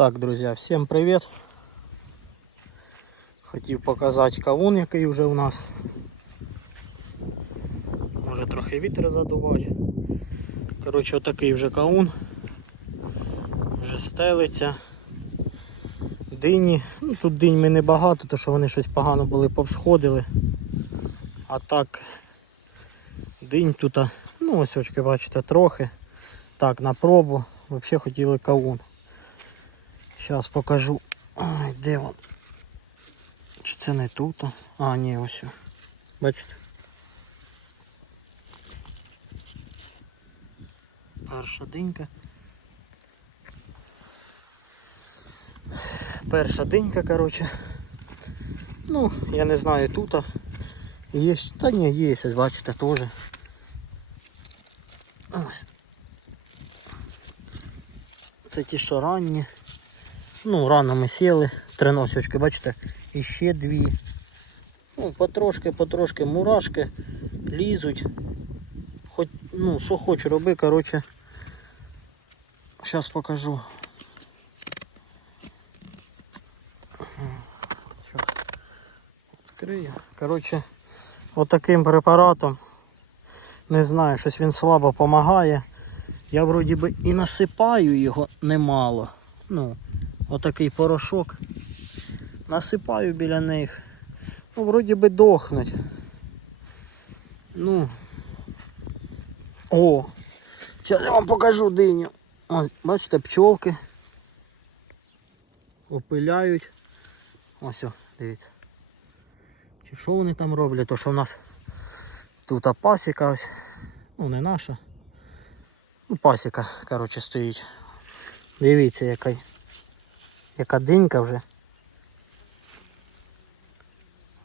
Так, друзі, всім привіт. Хотів показати кавун, який вже у нас. Може трохи вітер задувати. Коротше, отакий вже каун. Вже стелиться. Дині. Ну, тут динь ми не багато, тому що вони щось погано були повсходили. А так динь тут, ну ось очки бачите, трохи. Так, на пробу. Взагалі хотіли кавун. Зараз покажу. Ай, де він? Чи це не тут? А, ні, ось. Бачите? Перша динька. Перша динька, коротше. Ну, я не знаю тут. Є. Та ні, є, бачите, теж. Ось. Це ті, що ранні. Ну, рано ми сіли, три носочки, бачите, і ще дві. Ну, потрошки, потрошки мурашки лізуть. Хоч, ну, що хочу роби, коротше. Зараз покажу. Відкрию. Коротше, отаким препаратом. Не знаю, щось він слабо допомагає. Я вроді би і насипаю його немало. Ну, отакий порошок. Насипаю біля них. Ну, вроді би дохнуть. Ну. О! Зараз я вам покажу диню. Ось, бачите, пчолки. Опиляють. Ось, дивіться. Чи що вони там роблять? То що в нас тут пасіка ось. Ну не наша. Ну, пасіка, коротше, стоїть. Дивіться, яка, яка динька вже.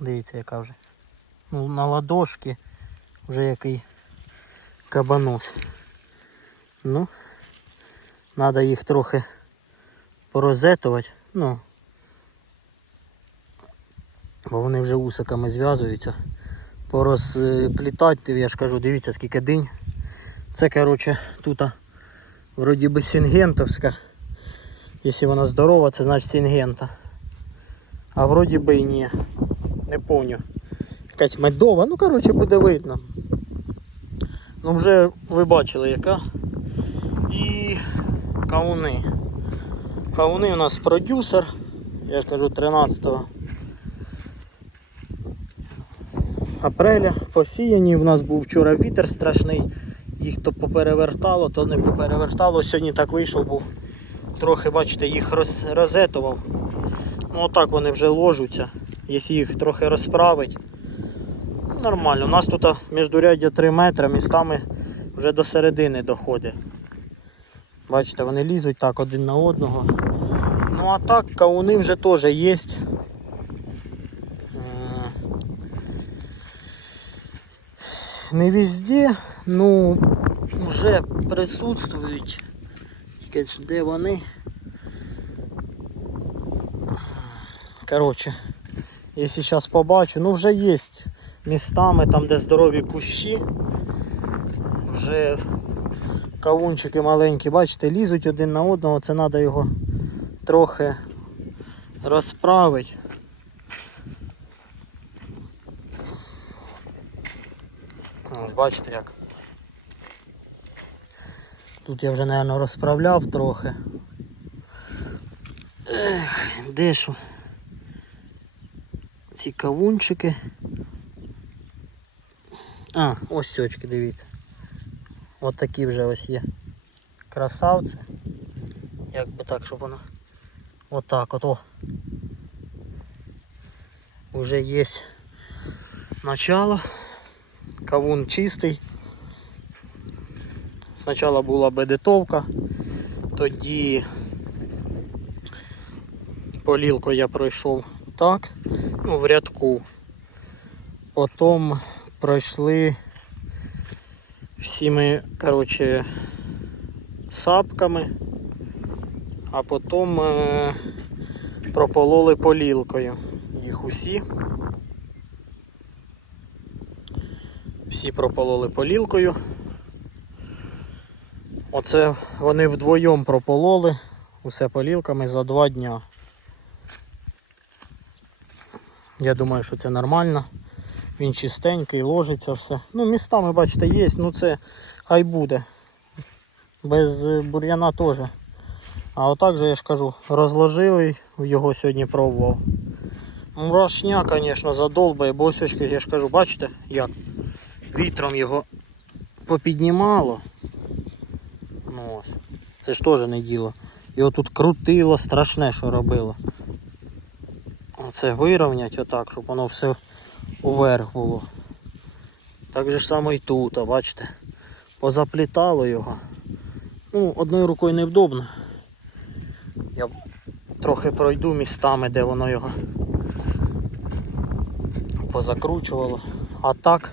Дивіться, яка вже. Ну, на ладошки вже який кабанос. Ну, треба їх трохи порозетувати. Ну, бо вони вже усиками зв'язуються. Порозплітати, я ж кажу, дивіться скільки динь. Це, коротше, тут вроді би сінгентовська. Якщо вона здорова, це значить сінгента. А вроді би і ні. Не помню. Якась медова, ну коротше буде видно. Ну вже ви бачили яка. І кауни. Кауни у нас продюсер. Я ж кажу 13 апреля посіяні. У нас був вчора вітер страшний. Їх то поперевертало, то не поперевертало. Сьогодні так вийшов, був трохи, бачите, їх роз, розетував. Ну отак вони вже ложуться. Якщо їх трохи розправить. Нормально. У нас тут міждуряддя 3 метри, містами вже до середини доходить. Бачите, вони лізуть так один на одного. Ну а так кауни вже теж є. Е, Не везде, ну вже присутствують. Тільки де вони. Коротше, якщо зараз побачу, ну вже є містами, там де здорові кущі. Вже кавунчики маленькі, бачите, лізуть один на одного, це треба його трохи розправити. Бачите як. Тут я вже, мабуть, розправляв трохи. Ех, де ж ці кавунчики? А, ось сьочки, дивіться. От такі вже ось є. Красавці. Як би так, щоб воно. Отак от о. Уже є начало. Кавун чистий. Спочатку була бедетовка, тоді полілку я пройшов так, ну в рядку. Потім пройшли всіми, коротше, сапками, а потім е, пропололи полілкою. Їх усі. Всі пропололи полілкою. Оце вони вдвоєм пропололи. Усе полілками за два дня. Я думаю, що це нормально. Він чистенький, ложиться все. Ну, містами, бачите, є, ну це хай буде. Без бур'яна теж. А отак же я ж кажу, розложили, його сьогодні пробував. Мурашня, звісно, задолбає, бо ось я ж кажу, бачите, як вітром його попіднімало. Це ж теж не діло. Його тут крутило, страшне, що робило. Оце вирівнять отак, щоб воно все уверх було. Так же ж само і тут, а бачите. Позаплітало його. Ну, одною рукою невдобно. Я трохи пройду містами, де воно його позакручувало. А так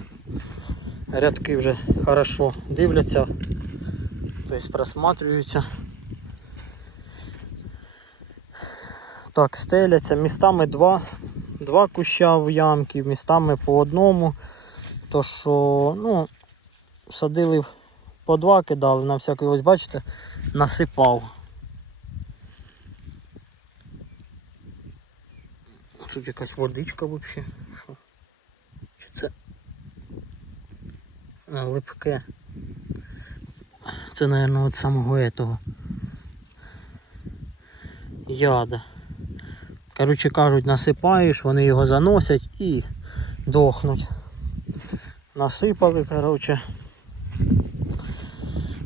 рядки вже хорошо дивляться, тобто просматрюються. Так, стеляться. Містами два, два куща в ямки, містами по одному. То що, ну, садили по два кидали, на всякий ось, бачите, насипав. Тут якась водичка взагалі. Чи це липке? Це, мабуть, від самого этого. Яда. Коротше кажуть, насипаєш, вони його заносять і дохнуть. Насипали, коротше.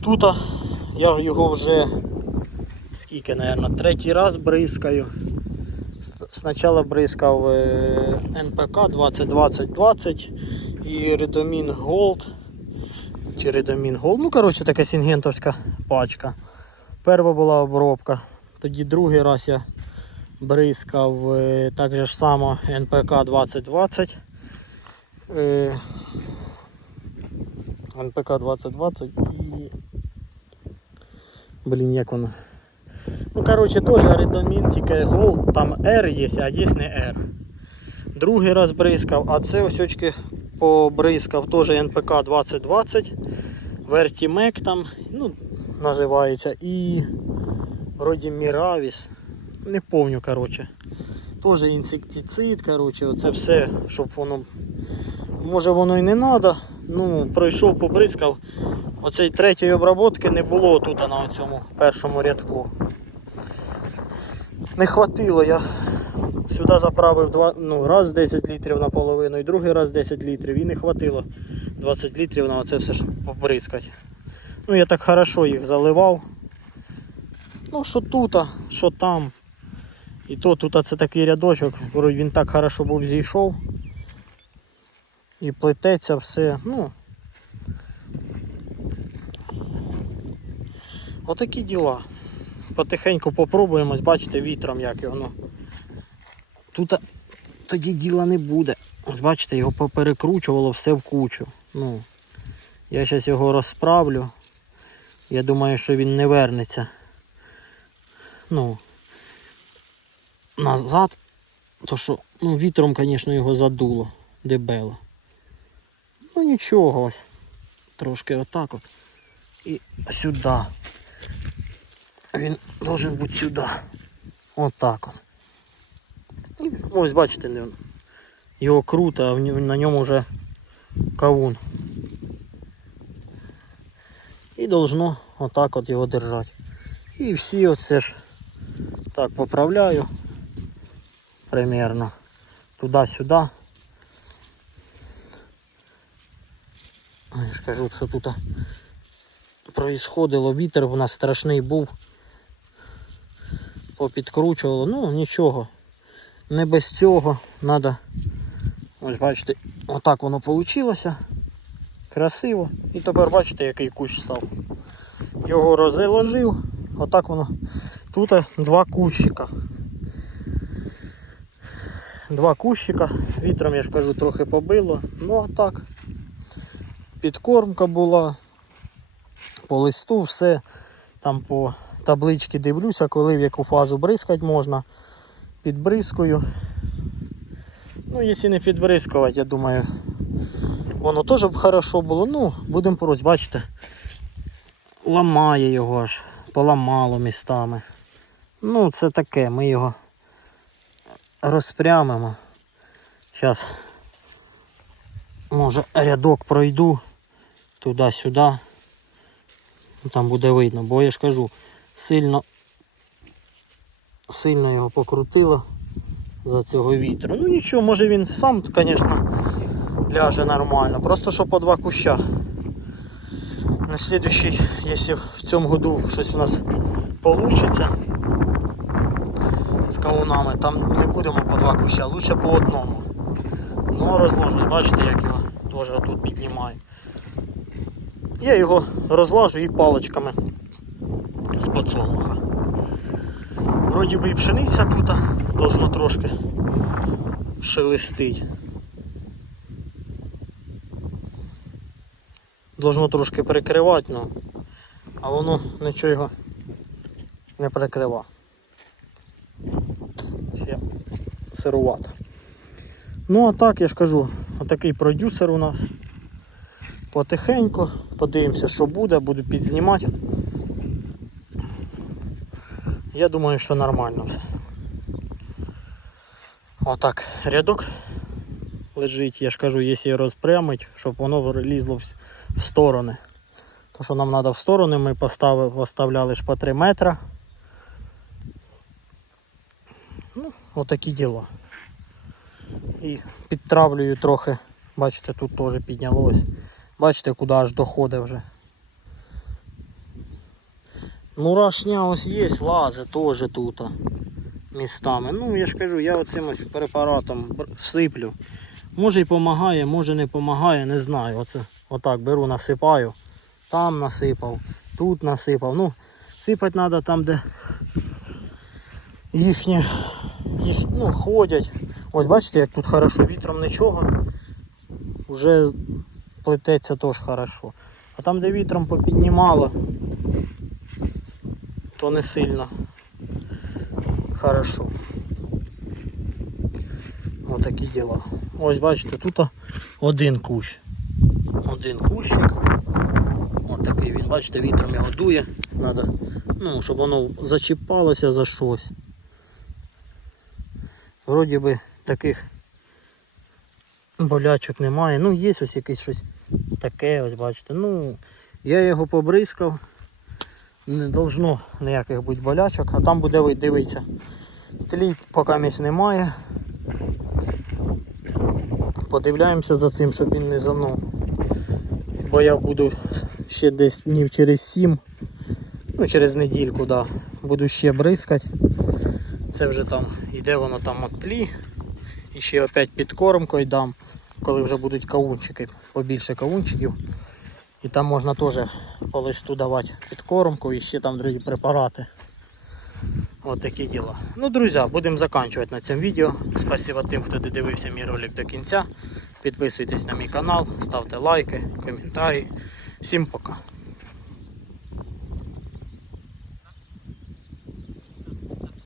Тут я його вже скільки, мабуть, третій раз бризкаю. Спочатку бризкав е, НПК 2020-20 і Редомін Gold. Чи Редомін Ну, коротше, така сінгентовська пачка. Перша була обробка. Тоді другий раз я бризкав е, так же ж само НПК 2020. Е, НПК 2020 і. Блін, як воно. Ну, коротше, теж Редомін, тільки Gold, там R є, а є не R. Другий раз бризкав, а це ось очки побризкав теж НПК 2020. Vertimec там, ну, називається. І вроді Міравіс. Не помню, коротше. Теж інсектицид, коротше, оце все, щоб воно. Може воно і не треба. Ну, пройшов, побризкав. Оцей третьої обработки не було тут на цьому першому рядку. Не хватило, я сюди заправив два, ну, раз 10 літрів наполовину і другий раз 10 літрів. І не хватило 20 літрів на оце все ж побризкати. Ну я так хорошо їх заливав. Ну що тут, що там. І то тут це такий рядочок, він так хорошо був зійшов. І плететься все. Ну. Отакі діла. Потихеньку попробуємось, бачите, вітром як його. Ну. Тут тоді діла не буде. Ось бачите, його поперекручувало все в кучу. Ну, я зараз його розправлю. Я думаю, що він не вернеться. Ну, назад. То що, ну, вітром, звісно, його задуло дебело. Ну нічого. Трошки отак от. І сюди. Він должен бути сюди. Отак от. І ось бачите, його круто, а на ньому вже кавун. І должно отак от його держати. І всі оце ж так поправляю примерно туди-сюди. Я ж кажу, що тут происходило, вітер у нас страшний був. Попідкручувало, ну нічого. Не без цього треба. Ось бачите, отак воно вийшло. Красиво. І тепер бачите, який кущ став. Його розложив, отак воно. Тут два кущика. Два кущика. Вітром, я ж кажу, трохи побило. Ну а так. Підкормка була. По листу все. Там по табличці дивлюся, коли в яку фазу бризкати можна. Підбризкою. Ну, якщо не підбризкувати, я думаю, воно теж б хорошо було. Ну, будемо просити, бачите, ламає його аж, поламало містами. Ну, це таке, ми його розпрямимо. Зараз, може, рядок пройду туди-сюди. Там буде видно, бо я ж кажу, сильно, сильно його покрутило за цього вітру. Ну нічого, може він сам, звісно, ляже нормально. Просто що по два куща. На слідуючий, якщо в цьому году щось у нас вийде з кавунами, там не будемо по два куща, лучше по одному. Ну розложусь, бачите, як його теж отут піднімаю. Я його розлажу і паличками з подсолнуха. Вроді би і пшениця тут должно трошки шелестить. Должно трошки перекривати, ну, а воно нічого його не перекрива. Ще сирувато. Ну а так я ж кажу, отакий продюсер у нас. Потихеньку, подивимося, що буде, буду підзнімати. Я думаю, що нормально все. Отак, рядок лежить, я ж кажу, якщо розпрямить, щоб воно лізло в, сторони. То що нам треба в сторони, ми поставили, поставляли ж по 3 метри. Ну, отакі діла. І підтравлюю трохи, бачите, тут теж піднялось. Бачите, куди аж доходить вже. Мурашня ось є, лази теж тут містами. Ну, я ж кажу, я оцим препаратом сиплю. Може і допомагає, може не допомагає, не знаю. Оце отак беру, насипаю. Там насипав, тут насипав. Ну, сипати треба там, де їхні їх, ну, ходять. Ось бачите, як тут хорошо, вітром нічого. Вже плететься теж хорошо. А там, де вітром попіднімало, то не сильно хорошо. Отакі діла. Ось бачите, тут один кущ. Один кущик. Ось такий він, бачите, вітром його дує. Надо, ну, щоб воно зачіпалося за щось. Вроді би таких болячок немає. Ну, є ось якесь щось таке, ось бачите. Ну, я його побризкав. Не должно ніяких бути болячок, а там буде дивитися. Тлі поки місць немає. Подивляємося за цим, щоб він не занув. Бо я буду ще десь днів через 7, ну через недільку, да, буду ще бризкати. Це вже там йде воно там от тлі. І ще опять підкормкою дам, коли вже будуть кавунчики, побільше кавунчиків. І там можна теж по листу давати підкормку і ще там другі препарати. От такі діла. Ну, друзі, будемо закінчувати на цьому відео. Спасибо тим, хто додивився мій ролик до кінця. Підписуйтесь на мій канал, ставте лайки, коментарі. Всім пока.